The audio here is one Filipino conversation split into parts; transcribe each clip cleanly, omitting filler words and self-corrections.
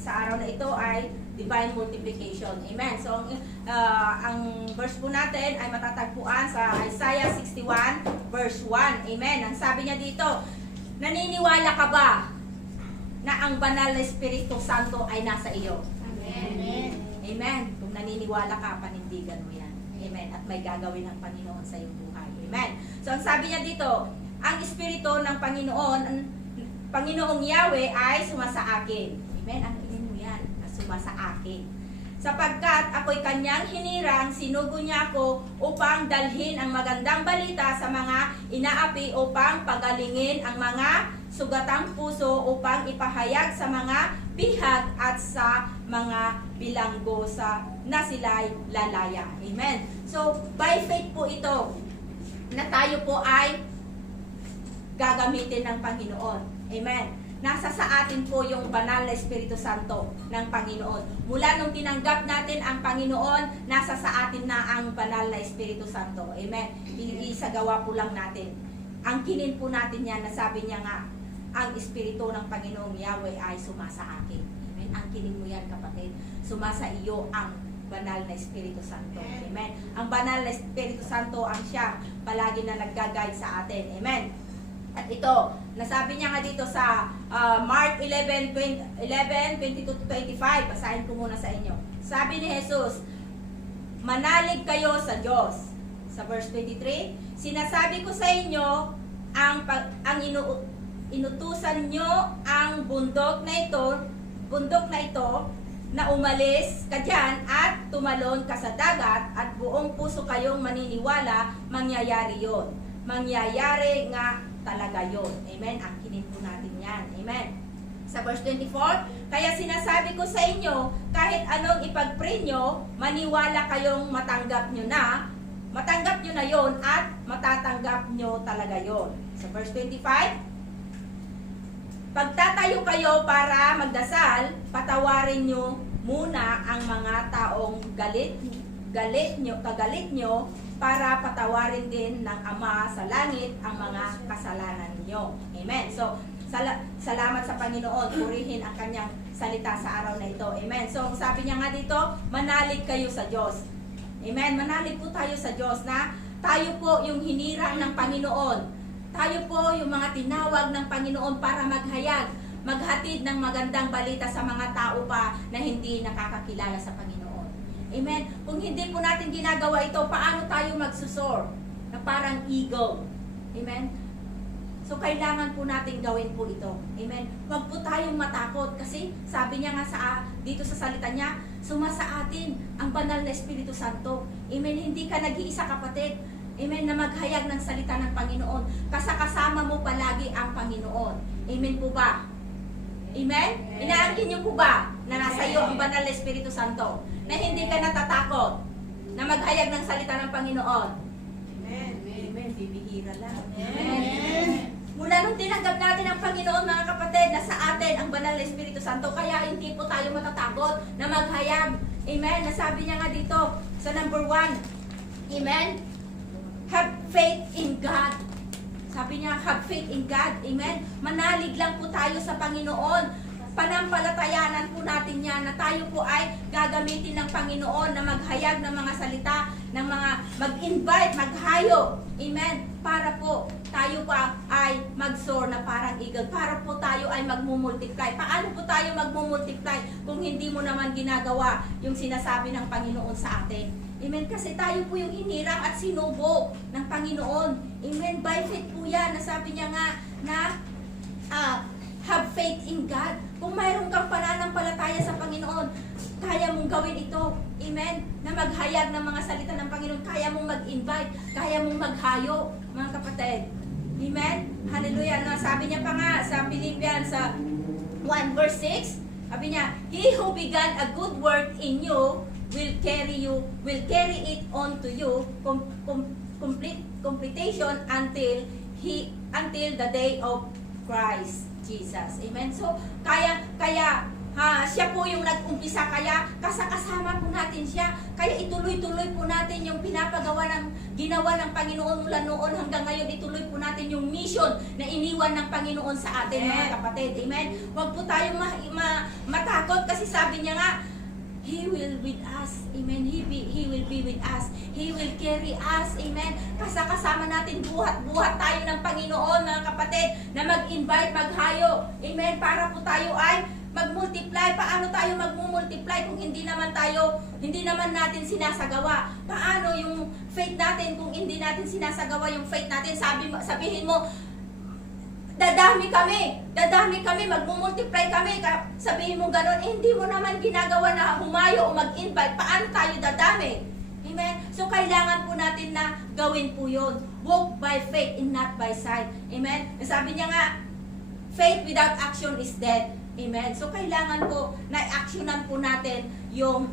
sa araw na ito ay divine multiplication. Amen. So, ang verse po natin ay matatagpuan sa Isaiah 61 verse 1. Amen. Ang sabi niya dito, naniniwala ka ba na ang banal na Espiritu Santo ay nasa iyo? Amen. Amen. Kung naniniwala ka, panindigan mo yan. Amen. At may gagawin ng Panginoon sa iyong buhay. Amen. So, ang sabi niya dito, ang Espiritu ng Panginoong Yahweh ay sumasa akin. Amen. Ang mo yan, na sumasa akin. Sapagkat ako'y kanyang hinirang, sinugo niya ako upang dalhin ang magandang balita sa mga inaapi, upang pagalingin ang mga sugatang puso, upang ipahayag sa mga bihag at sa mga bilanggo na sila'y lalaya. Amen. So, by faith po ito, na tayo po ay gagamitin ng Panginoon. Amen. Nasa sa atin po yung banal na Espiritu Santo ng Panginoon. Mula nung tinanggap natin ang Panginoon, nasa sa atin na ang banal na Espiritu Santo. Amen. Isagawa po lang natin. Angkinin po natin yan, nasabi niya nga, ang Espiritu ng Panginoong Yahweh ay sumasa akin. Amen. Angkinin mo yan, kapatid. Sumasa iyo ang banal na Espiritu Santo. Amen. Ang banal na Espiritu Santo ang siya palagi na nag-guide sa atin. Amen. At ito, nasabi niya nga dito sa Mark 11:22-25. Basahin ko muna sa inyo. Sabi ni Jesus, manalig kayo sa Diyos. Sa verse 23, sinasabi ko sa inyo, inutusan nyo ang bundok na ito na umalis ka dyan at tumalon ka sa dagat, at buong puso kayong maniniwala, mangyayari yon. Mangyayari nga talaga yon. Amen. Angkinin po natin yan. Amen. Sa verse 24, kaya sinasabi ko sa inyo, kahit anong ipag-pray nyo, maniwala kayong matanggap nyo na yon at matatanggap nyo talaga yon. Sa verse 25, pagtatayo kayo para magdasal, patawarin nyo muna ang mga taong kagalit nyo, para patawarin din ng Ama sa langit ang mga kasalanan nyo. Amen. So, salamat sa Panginoon. Purihin ang kanyang salita sa araw na ito. Amen. So, sabi niya nga dito, manalig kayo sa Diyos. Amen. Manalig po tayo sa Diyos na tayo po yung hinirang ng Panginoon. Tayo po yung mga tinawag ng Panginoon para maghatid ng magandang balita sa mga tao pa na hindi nakakakilala sa Panginoon. Amen. Kung hindi po natin ginagawa ito, paano tayo magsusor? Na parang eagle. Amen. So, kailangan po natin gawin po ito. Amen. Huwag po tayong matakot kasi sabi niya nga dito sa salita niya, sumasa atin ang banal na Espiritu Santo. Amen. Hindi ka nag-iisa, kapatid. Amen. Na maghayag ng salita ng Panginoon. Kasama mo palagi ang Panginoon. Amen po ba? Amen? Inaangkin niyo po ba na nasa iyo ang banal na Espiritu Santo? Na hindi ka natatakot na maghayag ng salita ng Panginoon? Amen. Amen. Bibihira lang. Amen. Mula nung tinanggap natin ang Panginoon, mga kapatid, na sa atin ang banal na Espiritu Santo, kaya hindi po tayo matatakot na maghayag. Amen. Nasabi niya nga dito sa number 1. Amen. Have faith in God. Sabi niya, have faith in God. Amen. Manalig lang po tayo sa Panginoon. Panampalatayanan po natin yan na tayo po ay gagamitin ng Panginoon na maghayag ng mga salita, ng mga mag-invite, maghayo. Amen. Para po tayo pa ay mag-soar na parang eagle. Para po tayo ay magmumultiply. Paano po tayo magmumultiply kung hindi mo naman ginagawa yung sinasabi ng Panginoon sa atin? Amen. Kasi tayo po yung hinirang at sinubo ng Panginoon. Amen. By faith po yan. Nasabi niya nga na have faith in God. Kung mayroon kang pananampalataya sa Panginoon, kaya mong gawin ito. Amen. Na maghayag ng mga salita ng Panginoon. Kaya mong mag-invite. Kaya mong maghayo, mga kapatid. Amen. Hallelujah. No, sabi niya pa nga sa Philippians 1 verse 6, sabi niya, He who began a good work in you will carry it on to you completion until the day of Christ Jesus. Amen. So, kaya siya po yung nag-umpisa, kaya kasama po natin siya. Kaya ituloy-tuloy po natin yung ginawa ng Panginoon mula noon hanggang ngayon. Ituloy po natin yung mission na iniwan ng Panginoon sa atin, mga kapatid. Amen. Huwag po tayong matakot takot kasi sabi niya nga, He will with us. Amen. He will be with us. He will carry us. Amen. Kasama natin buhat tayo ng Panginoon, mga kapatid, na mag-invite, maghayo. Amen. Para po tayo ay mag-multiply. Paano tayo mag-multiply kung hindi naman natin sinasagawa? Paano yung faith natin kung hindi natin sinasagawa yung faith natin? Sabihin mo, dadami kami, magmumultiply kami. Sabihin mo gano'n, hindi mo naman ginagawa na humayo o mag-invite. Paano tayo dadami? Amen? So, kailangan po natin na gawin po yun. Walk by faith and not by sight. Amen? Sabi niya nga, faith without action is dead. Amen? So, kailangan po na actionan po natin yung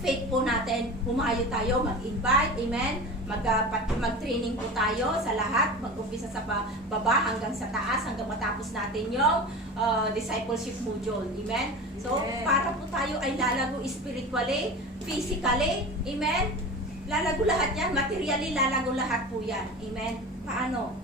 faith po natin. Humayo tayo, mag-invite. Amen? Mag-training po tayo sa lahat, mag-umpisa sa baba hanggang sa taas, hanggang matapos natin yung discipleship module. Amen? So, para po tayo ay lalago spiritually, physically, amen? Lalago lahat yan, materially lalago lahat po yan. Amen? Paano?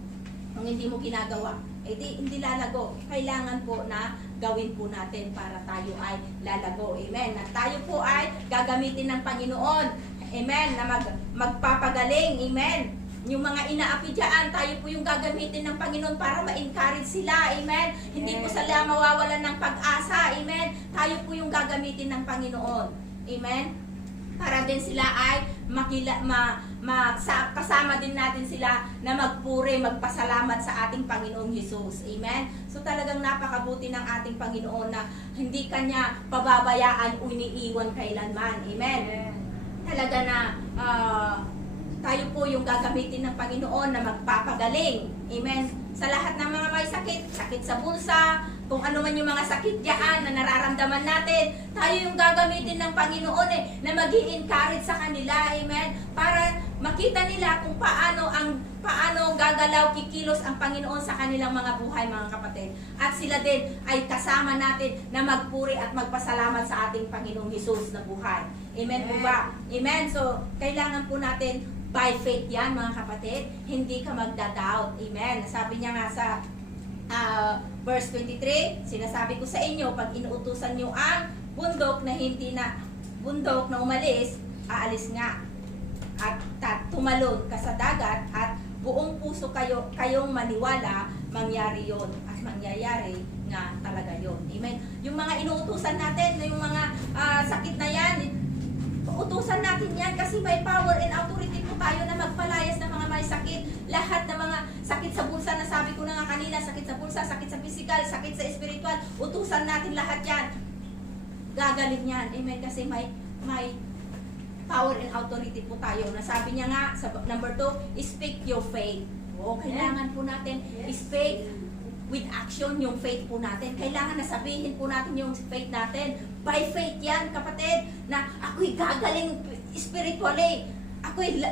Kung hindi mo ginagawa, hindi lalago. Kailangan po na gawin po natin para tayo ay lalago. Amen? At tayo po ay gagamitin ng Panginoon. Amen, na magpapagaling, amen. Yung mga inaapi dyan, tayo po yung gagamitin ng Panginoon para ma-encourage sila, amen. Hindi po sila mawawalan ng pag-asa, amen. Tayo po yung gagamitin ng Panginoon, amen. Para din sila ay kasama din natin sila na magpuri, magpasalamat sa ating Panginoong Jesus, amen. So talagang napakabuti ng ating Panginoon na hindi Kanya pababayaan o iniiwan kailanman, amen. Talaga na tayo po yung gagamitin ng Panginoon na magpapagaling. Amen. Sa lahat ng mga may sakit sa bulsa, kung ano man yung mga sakit diyan na nararamdaman natin, tayo yung gagamitin ng Panginoon na mag-i-encourage sa kanila. Amen. Para makita nila kung paano gagalaw, kikilos ang Panginoon sa kanilang mga buhay, mga kapatid. At sila din ay kasama natin na magpuri at magpasalamat sa ating Panginoong Hesus na buhay. Amen po ba? Amen. So, kailangan po natin by faith yan, mga kapatid. Hindi ka magda-doubt. Amen. Sabi niya nga sa verse 23, sinasabi ko sa inyo, pag inuutusan niyo ang bundok na umalis, aalis nga. At tumalon ka sa dagat at buong puso kayong maniwala, mangyari yon at mangyayari nga talaga yon. Amen. Yung mga inuutusan natin, yung mga sakit na yan, utusan natin yan kasi may power and authority po tayo na magpalayas ng mga may sakit. Lahat ng mga sakit sa bulsa na sabi ko na nga kanina, sakit sa bulsa, sakit sa physical, sakit sa spiritual, utusan natin lahat yan. Gagaling yan. Amen. Kasi may power and authority po tayo. Nasabi niya nga sa number 2, speak your faith. O, kailangan po natin speak with action yung faith po natin. Kailangan na sabihin po natin yung faith natin. By faith yan, kapatid, na ako'y gagaling spiritually. Ako'y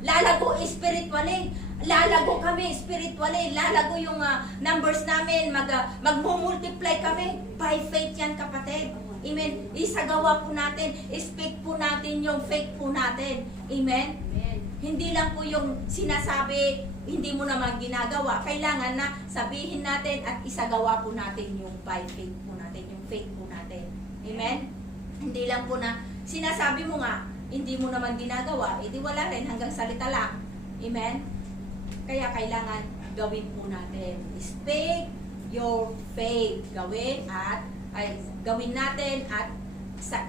lalago spiritually. Lalago kami spiritually. Lalago yung numbers namin. Mag-multiply kami. By faith yan, kapatid. Amen. Isagawa po natin. Speak po natin yung faith po natin. Amen. Amen. Hindi lang po yung sinasabi, hindi mo naman ginagawa. Kailangan na sabihin natin at isagawa po natin yung by faith po natin, yung faith po natin. Amen? Hindi lang po na sinasabi mo nga, hindi mo naman ginagawa, edi wala rin, hanggang salita lang. Amen? Kaya kailangan gawin po natin. Speak your faith. Gawin natin at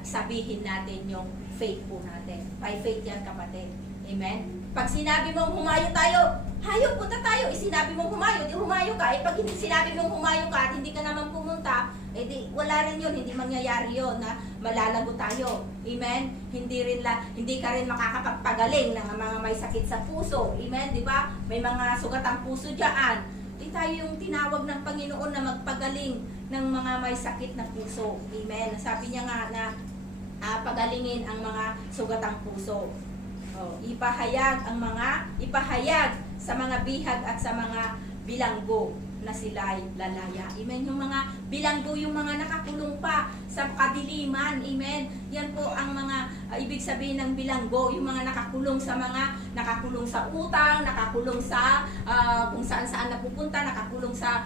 sabihin natin yung faith po natin. By faith yan, kapatid. Amen? Pag sinabi mong humayo tayo, hayo, punta tayo. Sinabi mong humayo, di humayo ka. Pag hindi sinabi mong humayo ka at hindi ka naman pumunta, di wala rin yun, hindi mangyayari yun na malalago tayo. Amen? Hindi ka rin makakapagpagaling ng mga may sakit sa puso. Amen? Di ba? May mga sugat ang puso dyan. Tayo yung tinawag ng Panginoon na magpagaling ng mga may sakit na puso. Amen? Sabi niya nga na pagalingin ang mga sugatang puso. Ipahayag sa mga bihag at sa mga bilanggo na sila'y lalaya. Amen. Yung mga bilanggo, yung mga nakakulong pa sa kadiliman. Amen. Yan po ang mga ibig sabihin ng bilanggo, yung mga nakakulong sa utang, nakakulong sa kung saan napupunta, nakakulong sa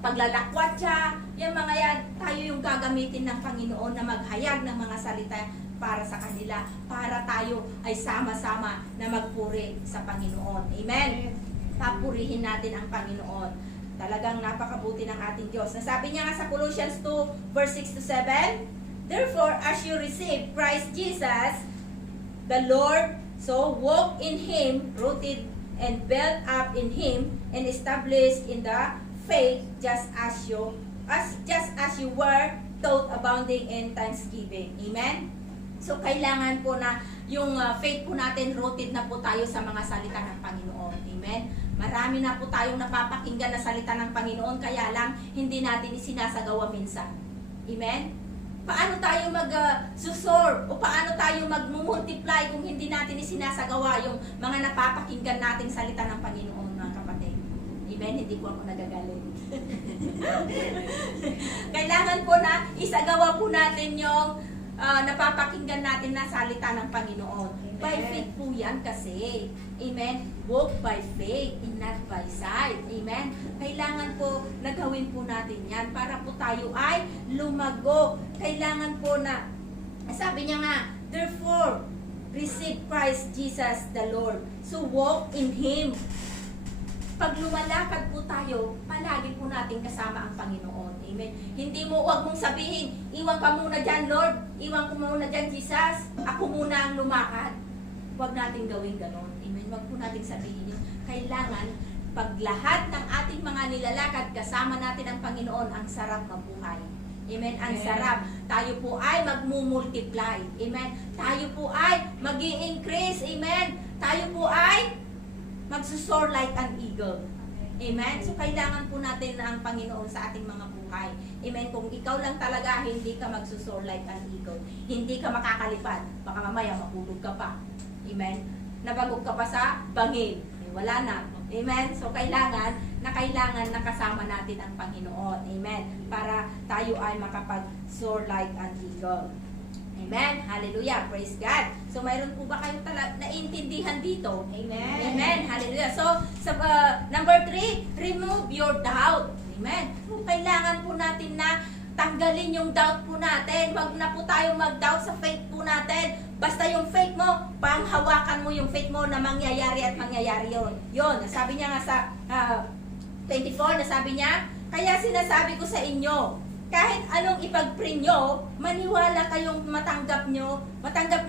paglalakwatsa. Yan mga yan, tayo yung gagamit gagamitin ng Panginoon na maghayag ng mga salita para sa kanila, para tayo ay sama-sama na magpuri sa Panginoon. Amen? Papurihin natin ang Panginoon. Talagang napakabuti ng ating Diyos. Nasabi niya nga sa Colossians 2, verse 6 to 7, therefore, as you receive Christ Jesus, the Lord, so walk in Him, rooted and built up in Him, and established in the faith, just as you were taught, abounding in thanksgiving. Amen? So, kailangan po na yung faith po natin, rooted na po tayo sa mga salita ng Panginoon. Amen? Marami na po tayong napapakinggan na salita ng Panginoon, kaya lang hindi natin isinasagawa minsan. Amen? Paano tayo mag-susor o paano tayo mag-multiply kung hindi natin isinasagawa yung mga napapakinggan nating salita ng Panginoon, mga kapatid? Amen? Hindi po ako nagagaling. Kailangan po na isagawa po natin yung napapakinggan natin na salita ng Panginoon. Amen. By faith po yan kasi. Amen? Walk by faith and not by sight. Amen? Kailangan po nagawin po natin yan para po tayo ay lumago. Kailangan po na, sabi niya nga, therefore, receive Christ Jesus the Lord. So walk in Him. Pag lumalakad po tayo, palagi po natin kasama ang Panginoon. Amen. Hindi mo, wag mong sabihin, iwan ka muna dyan, Lord. Iwan ko muna dyan, Jesus. Ako muna ang lumakad. Wag natin gawin ganon. Amen. Wag po natin sabihin yun. Kailangan, pag lahat ng ating mga nilalakad, kasama natin ang Panginoon, ang sarap mabuhay. Amen. Ang sarap. Tayo po ay magmumultiply. Amen. Tayo po ay mag-i-increase. Amen. Tayo po ay magsusor like an eagle. Amen? So, kailangan po natin na ang Panginoon sa ating mga buhay. Amen? Kung ikaw lang talaga, hindi ka magsusor like an eagle. Hindi ka makakalipad. Baka mamaya mahulog ka pa. Amen? Nabagog ka pa sa bangin. Wala na. Amen? So, kailangan nakasama natin ang Panginoon. Amen? Para tayo ay makapag-soar like an eagle. Amen? Hallelujah. Praise God. So, mayroon po ba kayong naintindihan dito? Amen. Amen. Hallelujah. So, number 3, remove your doubt. Amen. So, kailangan po natin na tanggalin yung doubt po natin. Wag na po tayo mag-doubt sa faith po natin. Basta yung faith mo, panghawakan mo yung faith mo na mangyayari at mangyayari yun. Yun. Nasabi niya nga sa 24, nasabi niya, kaya sinasabi ko sa inyo, kahit anong ipag-pray nyo, maniwala kayong matanggap nyo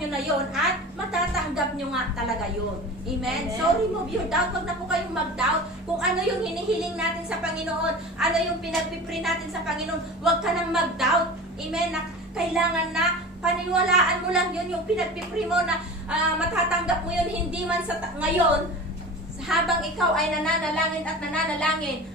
na yon at matatanggap nyo nga talaga yon. Amen? So, remove your doubt. Huwag na po kayong mag-doubt. Kung ano yung hinihiling natin sa Panginoon, ano yung pinag-pray natin sa Panginoon, huwag ka nang mag-doubt. Amen? Na kailangan na paniwalaan mo lang yun, yung pinag-pray mo na matatanggap mo yun, hindi man sa ngayon, habang ikaw ay nananalangin at nananalangin,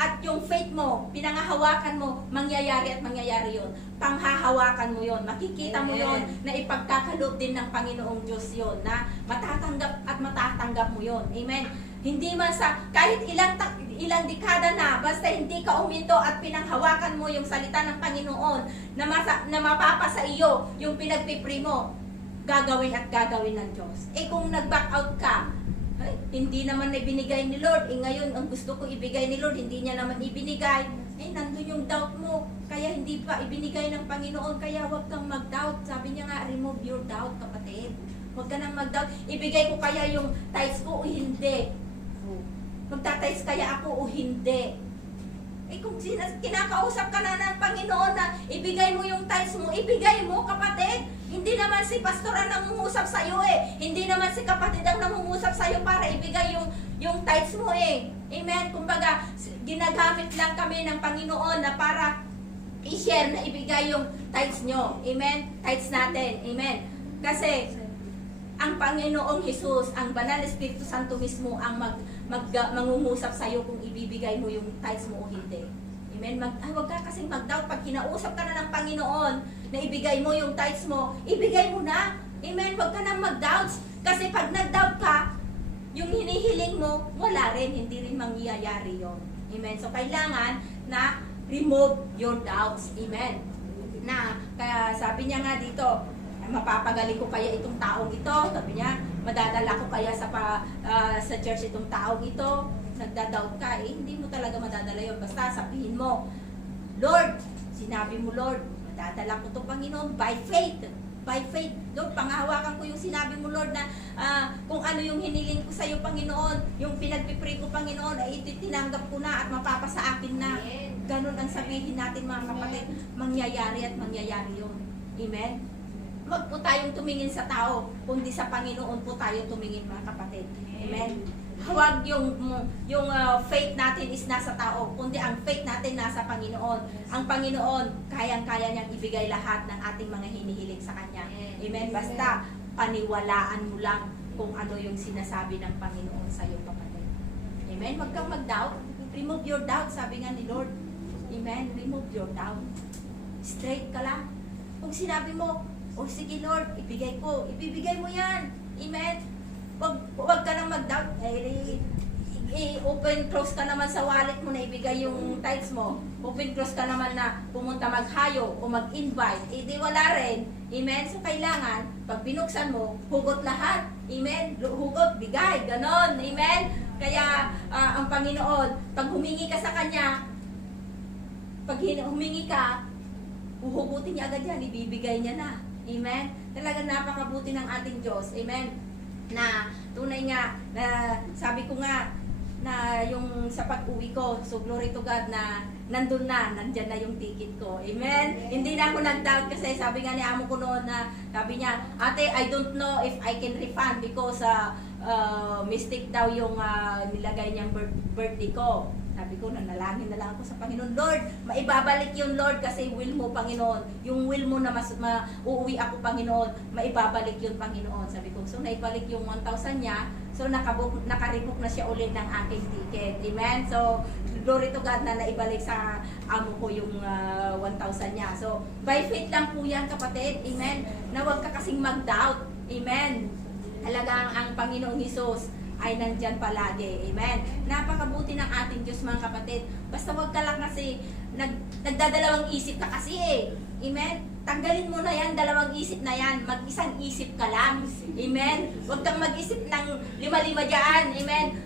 at yung faith mo, pinangahawakan mo, mangyayari at mangyayari yun. Panghahawakan mo yun. Makikita mo yun na ipagkakaloob din ng Panginoong Diyos yun. Na matatanggap at matatanggap mo yun. Amen. Hindi man sa, kahit ilang dekada na, basta hindi ka uminto at pinanghawakan mo yung salita ng Panginoon na mapapasa iyo yung pinagpipri mo, gagawin at gagawin ng Diyos. Kung nag-back out ka, ay, hindi naman ibinigay ni Lord. Ngayon, ang gusto ko ibigay ni Lord, hindi niya naman ibinigay. Nandun yung doubt mo. Kaya hindi pa ibinigay ng Panginoon. Kaya huwag kang mag-doubt. Sabi niya nga, remove your doubt, kapatid. Huwag ka nang mag-doubt. Ibigay ko kaya yung tithes ko o hindi? Magta-tithes kaya ako o hindi? Kung kinakausap ka na ng Panginoon na ibigay mo yung tithes mo, ibigay mo, kapatid. Hindi naman si pastor ang nangungusap sa iyo Hindi naman si kapatid ang nangungusap sa iyo para ibigay yung tithes mo Amen. Kumbaga, ginagamit lang kami ng Panginoon na para i-share na ibigay yung tithes nyo. Amen. Tithes natin. Amen. Kasi ang Panginoong Jesus, ang Banal Espiritu Santo mismo ang mangungusap sa iyo kung ibibigay mo yung tithes mo o hindi. Amen. Huwag ka kasing mag-doubt. Pag kinausap ka na ng Panginoon na ibigay mo yung tithes mo, ibigay mo na. Amen. Huwag ka nang mag-doubt. Kasi pag nag-doubt ka, yung hinihiling mo, wala rin. Hindi rin mangyayari yon. Amen. So, kailangan na remove your doubts. Amen. Kaya sabi niya nga dito, mapapagaling ko kaya itong taong ito. Sabi niya, madadala ko kaya sa church itong taong ito. Nagda-doubt ka, hindi mo talaga madadala yun. Basta sabihin mo, Lord, Sinabi mo, Lord, dadala ko to Panginoon by faith. By faith, Lord, panghahawakan ko yung sinabi mo, Lord, na kung ano yung hiniling ko sa iyo, Panginoon, yung pinagpipray ko, Panginoon, ay tinanggap ko na at mapapasa akin na. Ganun ang sabihin natin, mga kapatid, mangyayari at mangyayari yun. Amen? Huwag po tayong tumingin sa tao, kundi sa Panginoon po tayo tumingin, mga kapatid. Amen? Huwag yung faith natin is nasa tao, kundi ang faith natin nasa Panginoon. Ang Panginoon, kayang-kaya niyang ibigay lahat ng ating mga hinihiling sa Kanya. Amen? Basta, paniwalaan mo lang kung ano yung sinasabi ng Panginoon sa iyo, kapatid. Amen? Huwag kang mag-doubt. Remove your doubt, sabi nga ni Lord. Amen? Remove your doubt. Straight ka lang. Kung sinabi mo, oh sige Lord, ibigay ko. Ibibigay mo yan. Amen? Huwag ka nang mag-doubt. Open close ka naman sa wallet mo na ibigay yung tithes mo. Open close ka naman na pumunta maghayo o mag-invite. Di wala rin. Amen? So kailangan, pag binuksan mo, hugot lahat. Amen? Hugot, bigay. Ganon. Amen? Kaya ang Panginoon, pag humingi ka sa Kanya, pag humingi ka, uhugutin niya agad yan, ibibigay niya na. Amen? Talagang napakabuti ng ating Diyos. Amen? Na tunay nga, na sabi ko nga, na yung sa pag-uwi ko, so glory to God na nandun na, nandyan na yung ticket ko. Amen? Hindi na ako nag-doubt kasi sabi nga ni amo ko noon na, sabi niya, ate, I don't know if I can refund because mistake daw yung nilagay niyang birthday ko. Sabi ko, nanalangin na lang ako sa Panginoon. Lord, maibabalik yun, Lord, kasi will mo, Panginoon. Yung will mo na uuwi ako, Panginoon, maibabalik yun, Panginoon. Sabi ko, so naibalik yung 1,000 niya, so nakarebook na siya ulit ng aking ticket. Amen? So, glory to God na naibalik sa amo ko yung 1,000 niya. So, by faith lang po yan, kapatid. Amen? Na huwag ka kasing mag-doubt. Amen? Talagang ang Panginoong Hesus ay nandyan palagi. Amen. Napakabuti ng ating Diyos, mga kapatid. Basta wag ka lang kasi nagdadalawang isip ka kasi eh. Amen. Tanggalin mo na yan, dalawang isip na yan. Mag-isang isip ka lang. Amen. Wag kang mag-isip ng lima-lima dyan. Amen.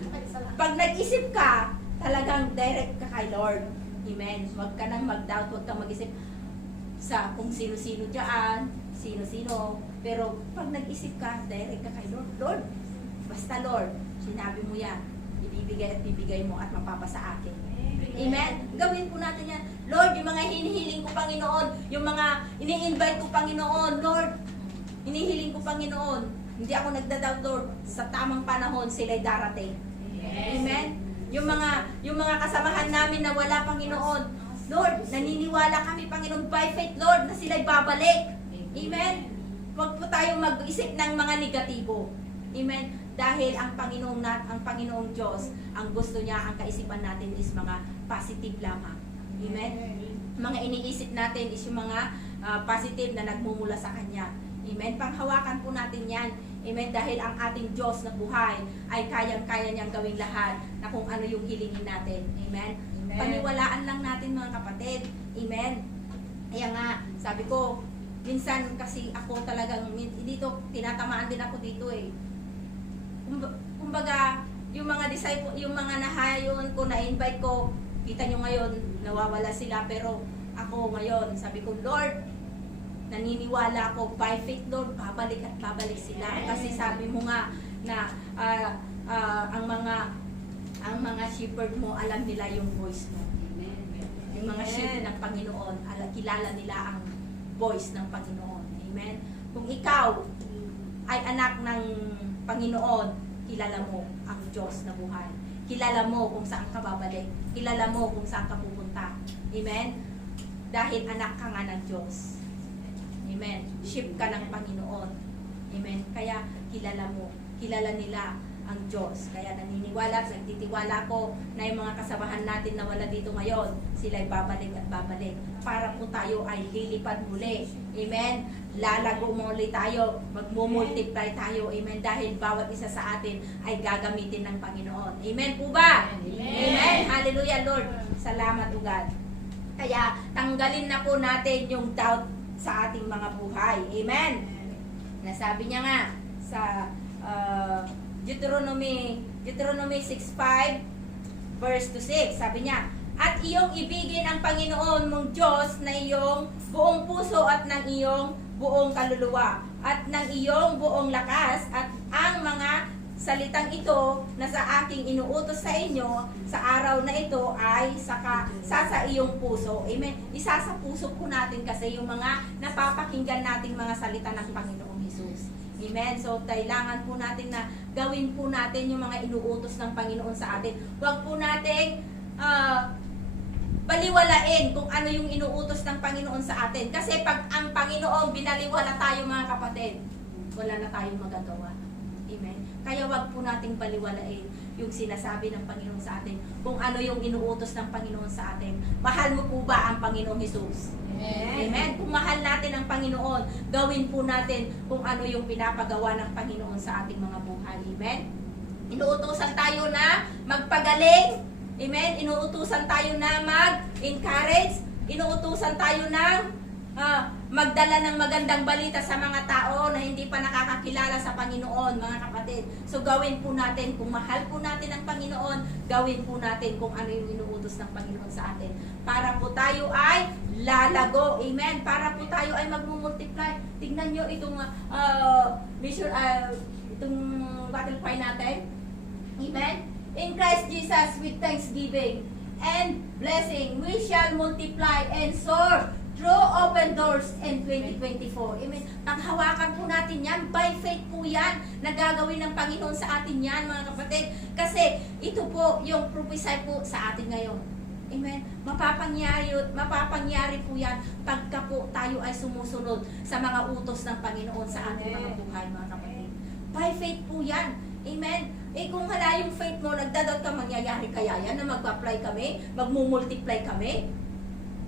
Pag nag-isip ka, talagang direct ka kay Lord. Amen. Wag ka nang mag-doubt, wag kang mag-isip sa kung sino-sino dyan, sino-sino. Pero pag nag-isip ka, direct ka kay Lord. Lord, basta Lord, sinabi mo yan, ibibigay at bibigay mo at mapapasa akin. Amen? Gawin po natin yan. Lord, yung mga hinihiling ko, Panginoon, yung mga ini-invite ko, Panginoon, Lord, hinihiling ko, Panginoon, hindi ako nagdadoubt, Lord, sa tamang panahon, sila'y darating. Yes. Amen? Yung mga kasamahan namin na wala, Panginoon, Lord, naniniwala kami, Panginoon, by faith, Lord, na sila'y babalik. Amen? Huwag po tayong mag-isip ng mga negatibo. Amen? Dahil ang Panginoong Diyos, ang gusto niya, ang kaisipan natin is mga positive lamang. Amen? Mga iniisip natin is yung mga positive na nagmumula sa Kanya. Amen? Panghawakan po natin yan. Amen? Dahil ang ating Diyos na buhay ay kayang-kaya niyang gawing lahat na kung ano yung hilingin natin. Amen? Amen? Paniwalaan lang natin, mga kapatid. Amen? Kaya nga, sabi ko, minsan kasi ako talagang, dito, tinatamaan din ako dito eh. Kumbaga, yung mga disciple, yung mga nahayon ko, na-invite ko, kita nyo ngayon, nawawala sila, pero ako ngayon, sabi ko, Lord, naniniwala ako, by faith, Lord, babalik at babalik sila. Kasi sabi mo nga, na ang mga shepherd mo, alam nila yung voice mo. Yung mga sheep ng Panginoon, kilala nila ang voice ng Panginoon. Amen? Kung ikaw ay anak ng Panginoon, kilala mo ang Diyos na buhay. Kilala mo kung saan ka babalik. Kilala mo kung saan ka pupunta. Amen? Dahil anak ka nga ng Diyos. Amen? Sheep ka ng Panginoon. Amen? Kaya kilala mo. Kilala nila ang Diyos. Kaya naniniwala, nagtitiwala ko na yung mga kasamahan natin na wala dito ngayon, sila'y babalik at babalik. Para po tayo ay lilipad muli. Amen? Lalago muli tayo, magmumultiply tayo. Amen? Dahil bawat isa sa atin ay gagamitin ng Panginoon. Amen po ba? Amen? Amen? Hallelujah, Lord. Salamat o God. Kaya tanggalin na po natin yung doubt sa ating mga buhay. Amen? Nasabi niya nga sa Deuteronomy 6:5 verse to 6. Sabi niya, At iyong ibigin ang Panginoon mong Diyos na iyong buong puso at ng iyong buong kaluluwa at ng iyong buong lakas, at ang mga salitang ito na sa aking inuutos sa inyo sa araw na ito ay sa iyong puso. Amen. Isa sa puso po natin kasi yung mga napapakinggan nating mga salita ng Panginoong Hesus. Amen. So, kailangan po natin na gawin po natin yung mga inuutos ng Panginoon sa atin. Huwag po nating baliwalain kung ano yung inuutos ng Panginoon sa atin. Kasi pag ang Panginoon binaliwala tayo mga kapatid, wala na tayong magagawa. Amen. Kaya wag po nating baliwalain yung sinasabi ng Panginoon sa atin, kung ano yung inuutos ng Panginoon sa atin. Mahal mo po ba ang Panginoong Hesus? Amen. Amen. Kung mahal natin ang Panginoon, gawin po natin kung ano yung pinapagawa ng Panginoon sa ating mga buhay. Amen. Inuutosan tayo na magpagaling. Amen. Inuutusan tayo na mag-encourage. Inuutusan tayo na magdala ng magandang balita sa mga tao na hindi pa nakakakilala sa Panginoon, mga kapatid. So gawin po natin, kung mahal po natin ang Panginoon, gawin po natin kung ano yung inuutos ng Panginoon sa atin. Para po tayo ay lalago. Amen. Para po tayo ay magmumultiply. Tingnan nyo itong itong battlefight natin. Amen. In Christ Jesus, with thanksgiving and blessing, we shall multiply and soar through open doors in 2024. Amen. Panghawakan po natin yan. By faith po yan. Nagagawin ng Panginoon sa atin yan, mga kapatid. Kasi ito po yung prophesy po sa atin ngayon. Amen. Mapapangyari po yan pagka po tayo ay sumusunod sa mga utos ng Panginoon sa ating mga buhay, mga kapatid. By faith po yan. Amen. Kung wala yung faith mo, nagdadoubt ka, mangyayari kaya yan na mag-apply kami, magmumultiply kami?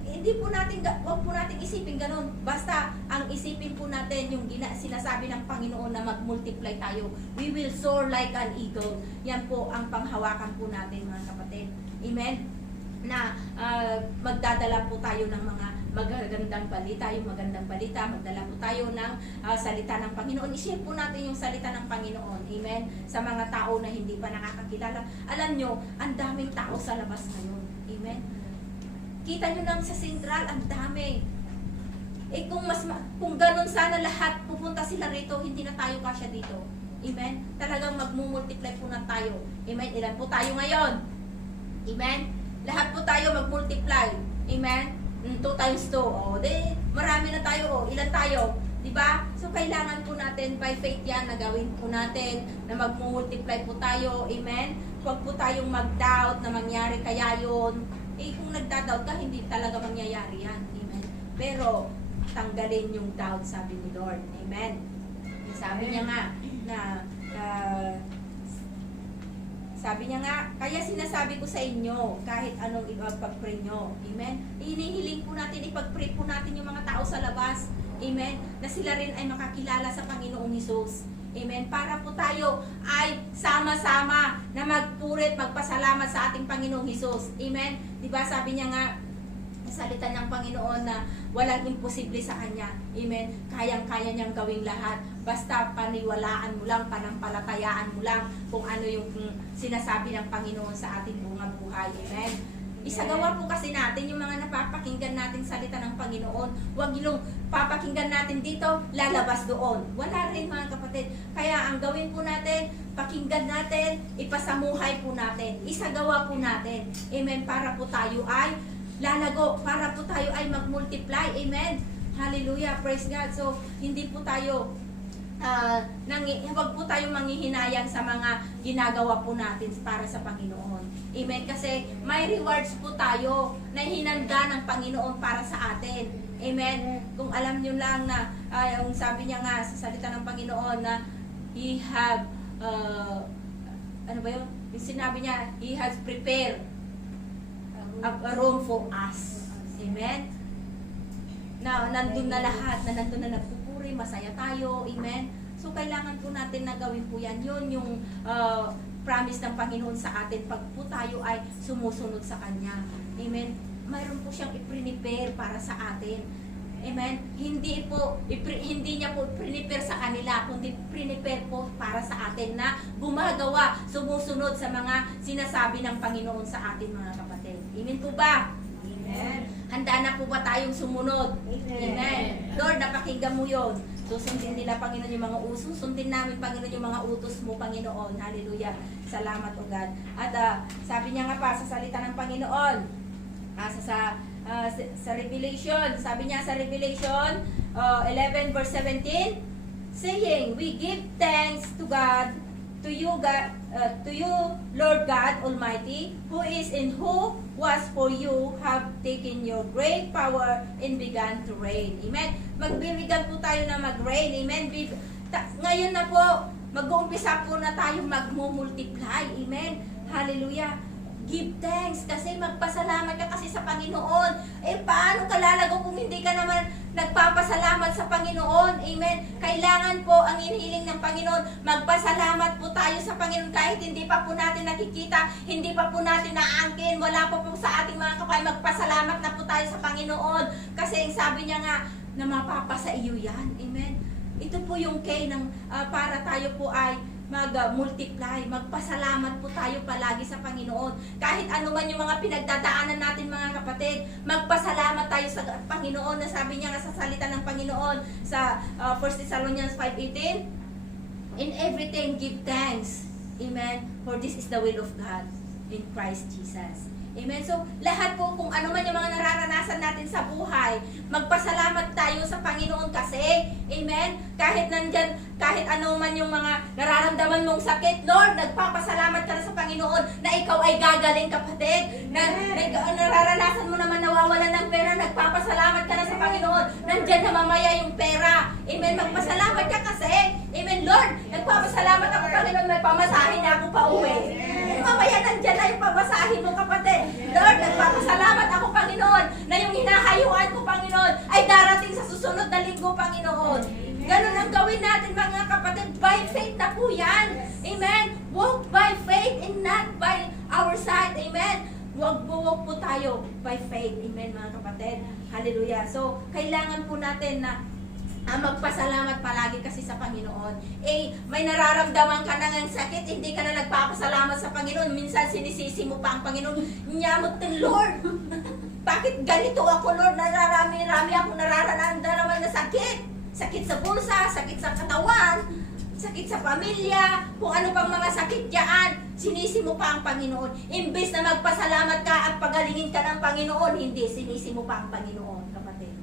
Hindi po natin, huwag po natin isipin ganun. Basta, ang isipin po natin yung sinasabi ng Panginoon na mag-multiply tayo. We will soar like an eagle. Yan po ang panghawakan po natin, mga kapatid. Amen? Na magdadala po tayo ng mga magagandang balita, yung magandang balita, magdala po tayo ng salita ng Panginoon. I-share po natin yung salita ng Panginoon. Amen? Sa mga tao na hindi pa nakakakilala. Alam nyo, ang daming tao sa labas ngayon. Amen? Kita nyo lang sa Central, ang dami. Kung ganun sana lahat, pupunta sila rito, hindi na tayo kasya dito. Amen? Talagang magmumultiply po na tayo. Amen? Ilan po tayo ngayon? Amen? Lahat po tayo magmultiply. Amen? 2 times 2. O, marami na tayo. Ilan tayo? Diba? So, kailangan po natin, by faith yan, na gawin po natin, na magmumultiply po tayo. Amen? Huwag po tayong mag-doubt na mangyari kaya yun. Kung nagda-doubt ka, hindi talaga mangyayari yan. Amen? Pero, tanggalin yung doubt, sabi ni Lord. Amen? Sabi niya nga, sabi niya nga, kaya sinasabi ko sa inyo, kahit anong ipag-pray nyo. Amen? Inihiling po natin, ipag-pray po natin yung mga tao sa labas. Amen? Na sila rin ay makakilala sa Panginoong Hesus. Amen? Para po tayo ay sama-sama na magpurit, magpasalamat sa ating Panginoong Hesus. Amen? Diba sabi niya nga, salita ng Panginoon na walang imposible sa Kanya. Amen? Kayang-kaya niyang gawing lahat. Basta paniwalaan mo lang, panampalatayaan mo lang kung ano yung sinasabi ng Panginoon sa ating bunga buhay. Amen? Isagawa po kasi natin yung mga napapakinggan natin salita ng Panginoon. Huwag yung papakinggan natin dito, lalabas doon. Wala rin, mga kapatid. Kaya ang gawin po natin, pakinggan natin, ipasamuhay po natin, isagawa po natin. Amen? Para po tayo ay lalago, para po tayo ay mag-multiply. Amen? Hallelujah, praise God. So, hindi po tayo huwag po tayong manghihinayang sa mga ginagawa po natin para sa Panginoon. Amen? Kasi may rewards po tayo na hinanda ng Panginoon para sa atin. Amen? Kung alam nyo lang na yung sabi niya nga sa salita ng Panginoon na He have ano ba yun? Yung sinabi niya, He has prepared a room for us. Amen? Na nandun na lahat, na nandun na nagpupuri, masaya tayo. Amen? So, kailangan po natin na gawin po yan. Yun yung promise ng Panginoon sa atin pag po tayo ay sumusunod sa Kanya. Amen? Mayroon po siyang i-prepare para sa atin. Amen? Hindi niya po prepare sa kanila, kundi prepare po para sa atin na gumagawa, sumusunod sa mga sinasabi ng Panginoon sa atin, mga kapatid. Amen po ba? Amen. Handa na po ba tayong sumunod? Amen. Lord, napakinggan mo yun. Susundin nila, Panginoon, yung mga usos. Sundin namin, Panginoon, yung mga utos mo, Panginoon. Hallelujah. Salamat, O God. At sabi niya nga pa, sa salita ng Panginoon, sa Revelation, sabi niya sa Revelation 11 verse 17, saying, we give thanks to God, to you, God, to you, Lord God Almighty, who is and who was for you, have taken your great power and began to reign. Amen. Magbibigyan po tayo na mag-reign. Amen. Ngayon na po, mag-uumpisa po na tayo mag-multiply. Amen. Hallelujah. Give thanks kasi magpasalamat ka kasi sa Panginoon. Paano ka lalago kung hindi ka naman nagpapasalamat sa Panginoon? Amen. Kailangan po ang inihiling ng Panginoon, magpasalamat po tayo sa Panginoon kahit hindi pa po natin nakikita, hindi pa po natin naangkin, wala pa po sa ating mga kapay, magpasalamat na po tayo sa Panginoon. Kasi sabi niya nga, na mapapasa iyo yan. Amen. Ito po yung key ng para tayo po ay mag-multiply, magpasalamat po tayo palagi sa Panginoon. Kahit ano man yung mga pinagdadaanan natin mga kapatid, magpasalamat tayo sa Panginoon na sabi niya nga sa salita ng Panginoon sa 1 Thessalonians 5:18, in everything give thanks. Amen. For this is the will of God in Christ Jesus. Amen. So, lahat po, kung ano man yung mga nararanasan natin sa buhay, magpasalamat tayo sa Panginoon kasi, amen, kahit nandyan, kahit ano man yung mga nararamdaman mong sakit, Lord, nagpapasalamat ka na sa Panginoon na ikaw ay gagaling, kapatid. Nararanasan mo naman nawawalan ng pera, nagpapasalamat ka na sa Panginoon. Nandyan na mamaya yung pera. Amen. Magpasalamat ka kasi. Amen. Lord, nagpapasalamat ako, Panginoon, may pamasahin na ako pa uwi. Mamaya nandyan na yung pamasahin mo, kapatid. Lord, nagpapasalamat ako, Panginoon, na yung hinahayuan ko, Panginoon, ay darating sa susunod na linggo, Panginoon. Ganun ang gawin natin, mga kapatid. By faith na po yan. Amen. Walk by faith and not by our sight. Amen. Walk po tayo by faith. Amen, mga kapatid. Hallelujah. So, kailangan po natin na magpasalamat palagi kasi sa Panginoon. May nararamdaman ka na ng sakit, hindi ka na nagpapasalamat sa Panginoon. Minsan sinisisi mo pa ang Panginoon. Nyamot ng Lord. Bakit ganito ako, Lord? Nararami-rami ako nararamdaman na sakit. Sakit sa bulsa, sakit sa katawan, sakit sa pamilya, kung ano pang mga sakit diyan, sinisi mo pa ang Panginoon. Imbes na magpasalamat ka at pagalingin ka ng Panginoon, hindi, sinisi mo pa ang Panginoon, kapatid.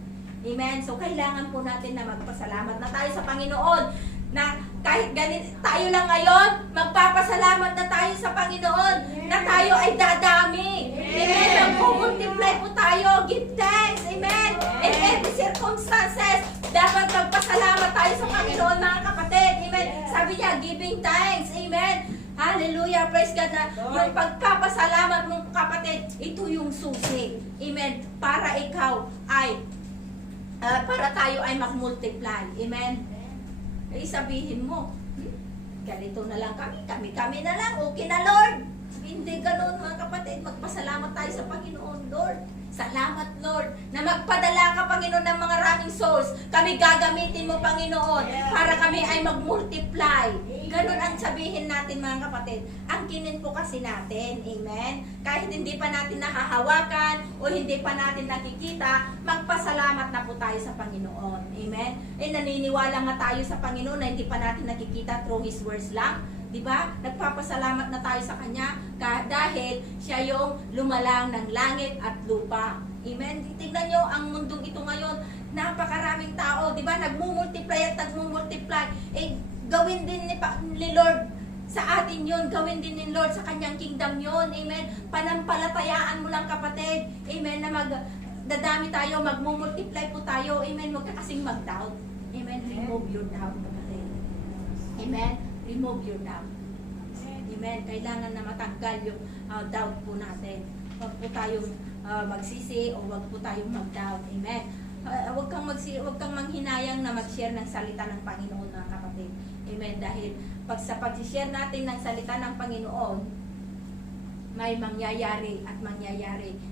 Amen? So, kailangan po natin na magpasalamat na tayo sa Panginoon. Na kahit ganit tayo lang ngayon, magpapasalamat na tayo sa Panginoon. Na tayo ay dadami. Amen? Nagpo-multiply po tayo. Give thanks. Amen? In every circumstances, dapat magpasalamat tayo sa Panginoon, mga kapatid. Amen? Sabi niya, giving thanks. Amen? Hallelujah. Praise God na yung pagpapasalamat mong kapatid, ito yung susi. Amen? Para ikaw ay para tayo ay mag-multiply. Amen? Sabihin mo, ganito na lang kami na lang, okay na, Lord. Hindi ganun, mga kapatid. Magpasalamat tayo sa Panginoon, Lord. Salamat, Lord, na magpadala ka, Panginoon, ng mga raming souls. Kami gagamitin mo, Panginoon, para kami ay mag-multiply. Ganun ang sabihin natin, mga kapatid. Ang kinin po kasi natin, amen? Kahit hindi pa natin nahahawakan o hindi pa natin nakikita, magpasalamat na po tayo sa Panginoon, amen? Naniniwala nga tayo sa Panginoon na hindi pa natin nakikita through His words lang. Diba? Nagpapasalamat na tayo sa Kanya dahil Siya yung lumalang ng langit at lupa. Amen? Tingnan nyo ang mundong ito ngayon. Napakaraming tao. Diba? Nagmumultiply at nagmumultiply. Gawin din ni Lord sa atin yun. Gawin din ni Lord sa Kanyang kingdom yun. Amen? Panampalatayaan mo lang, kapatid. Amen? Na dadami tayo, magmumultiply po tayo. Amen? Huwag ka kasing mag-doubt. Amen? Remove your doubt, kapatid. Amen? Remove your doubt. Amen. Kailangan na matanggal yung doubt po natin. Huwag po tayong magsisi o huwag po tayong mag-doubt. Amen. Huwag kang manghinayang na mag-share ng salita ng Panginoon, mga kapatid. Amen. Dahil sa pag-share natin ng salita ng Panginoon, may mangyayari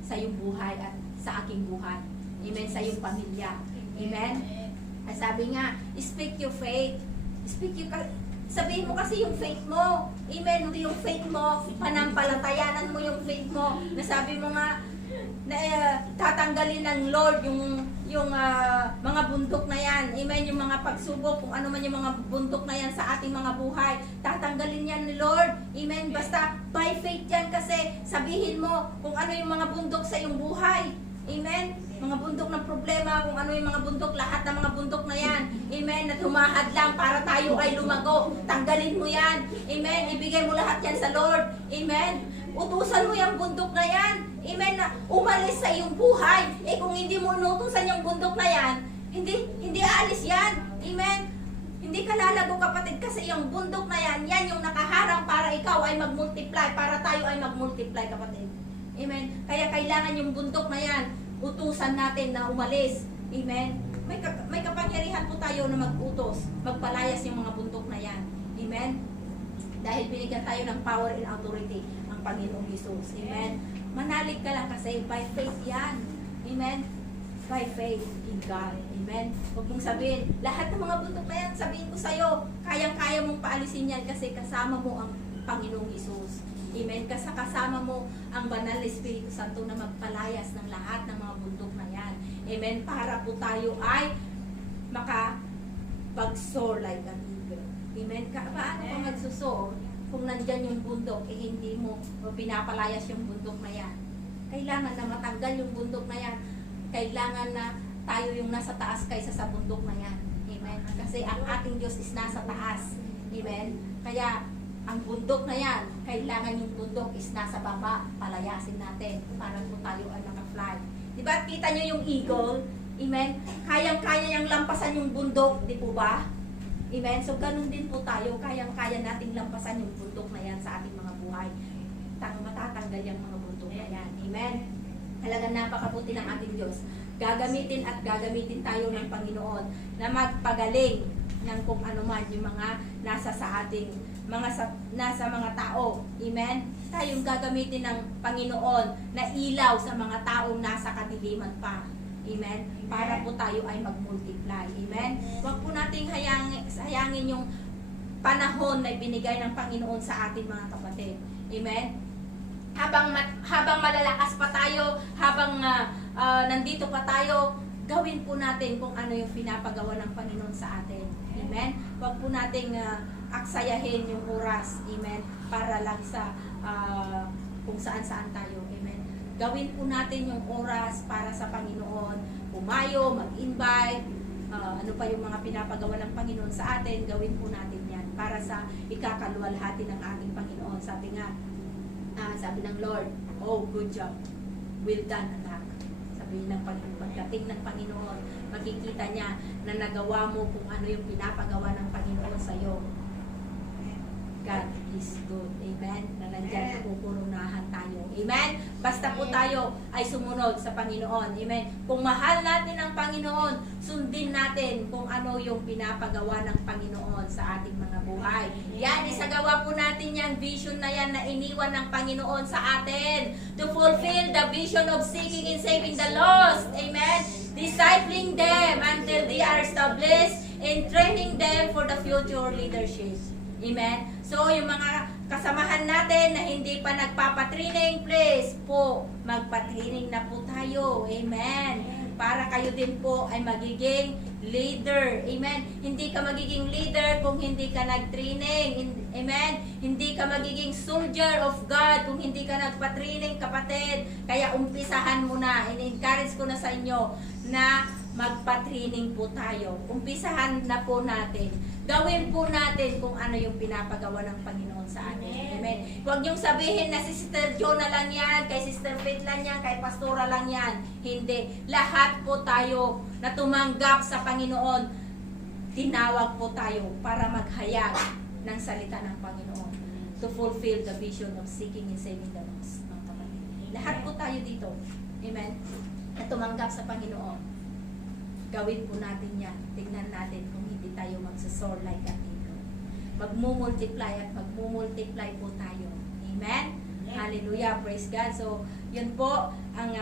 sa iyong buhay at sa aking buhay. Amen. Sa iyong pamilya. Amen. Sabi nga, speak your faith. Sabihin mo kasi yung faith mo. Amen. Yung faith mo, panampalatayanan mo yung faith mo. Nasabi mo nga, tatanggalin ng Lord yung mga bundok na yan. Amen. Yung mga pagsubok, kung ano man yung mga bundok na yan sa ating mga buhay, tatanggalin yan ni Lord. Amen. Basta by faith yan, kasi sabihin mo kung ano yung mga bundok sa iyong buhay. Amen. Mga bundok ng problema, kung ano yung mga bundok, lahat ng mga bundok na yan. Amen. At humahad lang para tayo ay lumago. Tanggalin mo yan. Amen. Ibigay mo lahat yan sa Lord. Amen. Utusan mo yung bundok na yan. Amen. Na umalis sa iyong buhay. Kung hindi mo inutusan yung bundok na yan, hindi aalis yan. Amen. Hindi ka lalago, kapatid, kasi yung bundok na yan, yan yung nakaharang para ikaw ay mag-multiply, para tayo ay mag-multiply, kapatid. Amen. Kaya kailangan yung bundok na yan, utusan natin na umalis. Amen. May kapangyarihan po tayo na mag-utos, magpalayas yung mga bundok na yan. Amen. Dahil binigyan tayo ng power and authority ang Panginoong Jesus. Amen. Manalig ka lang kasi by faith yan. Amen. By faith in God. Amen. Huwag mong sabihin, lahat ng mga bundok na yan, sabihin ko sa'yo, kayang-kaya mong paalisin yan kasi kasama mo ang Panginoong Jesus. Amen. Kasama mo ang Banal na Espiritu Santo na magpalayas ng lahat ng mga bundok na yan. Amen. Para po tayo ay makapag-soar like an eagle. Amen. Paano ka magsusoar kung nandyan yung bundok, hindi mo pinapalayas yung bundok na yan? Kailangan na matanggal yung bundok na yan. Kailangan na tayo yung nasa taas kaysa sa bundok na yan. Amen. Kasi ang ating Diyos is nasa taas. Amen. Kaya ang bundok na yan, kailangan yung bundok is nasa baba, palayasin natin para po tayo ay naka-fly. Diba? Kita nyo yung eagle? Amen? Kayang-kaya niyang lampasan yung bundok, di po ba? Amen? So, ganun din po tayo. Kayang-kaya nating lampasan yung bundok na yan sa ating mga buhay. Matatanggal yung mga bundok na yan. Amen? Talagang napakabuti ng ating Diyos. Gagamitin at gagamitin tayo ng Panginoon na magpagaling ng kung ano man yung mga nasa sa ating nasa mga tao. Amen? Tayong gagamitin ng Panginoon na ilaw sa mga taong nasa kadiliman pa. Amen? Para po tayo ay mag-multiply. Amen? Huwag po nating hayangin yung panahon na binigay ng Panginoon sa ating mga kapatid. Amen? Habang malalakas pa tayo, habang nandito pa tayo, gawin po natin kung ano yung pinapagawa ng Panginoon sa atin. Amen? Huwag po nating aksayahin yung oras, amen, para lang sa kung saan-saan tayo, amen. Gawin po natin yung oras para sa Panginoon, pumayo, mag-invite, ano pa yung mga pinapagawa ng Panginoon sa atin, gawin po natin yan para sa ikakaluwalhati ng ating Panginoon. Sabi nga, sabi ng Lord, oh, good job, well done, anak. Sabi ng Panginoon, pagdating ng Panginoon, makikita niya na nagawa mo kung ano yung pinapagawa ng Panginoon sa iyo. God is good. Amen? Na nandyan pupurunahan tayo. Amen? Basta po tayo ay sumunod sa Panginoon. Amen? Kung mahal natin ang Panginoon, sundin natin kung ano yung pinapagawa ng Panginoon sa ating mga buhay. Yan, isagawa po natin yung vision na yan na iniwan ng Panginoon sa atin to fulfill the vision of seeking and saving the lost. Amen? Discipling them until they are established and training them for the future leadership. Amen? So, yung mga kasamahan natin na hindi pa nagpapatraining, please po, magpatraining na po tayo. Amen? Para kayo din po ay magiging leader. Amen? Hindi ka magiging leader kung hindi ka nag-training. Amen? Hindi ka magiging soldier of God kung hindi ka nagpa-training, kapatid. Kaya umpisahan mo na. In-encourage ko na sa inyo na magpa-training po tayo. Umpisahan na po natin. Gawin po natin kung ano yung pinapagawa ng Panginoon sa atin. Amen. Huwag niyong sabihin na si Sister Jonah lang yan, kay Sister Faith lang yan, kay Pastora lang yan. Hindi. Lahat po tayo na tumanggap sa Panginoon, tinawag po tayo para maghayag ng salita ng Panginoon to fulfill the vision of seeking and saving the lost. Mga kapatid. Lahat po tayo dito. Amen. Na tumanggap sa Panginoon. Gawin po natin yan. Tignan natin kung hindi tayo magsasoar like an eagle. Magmumultiply at magmumultiply po tayo. Amen? Hallelujah. Praise God. So, yun po ang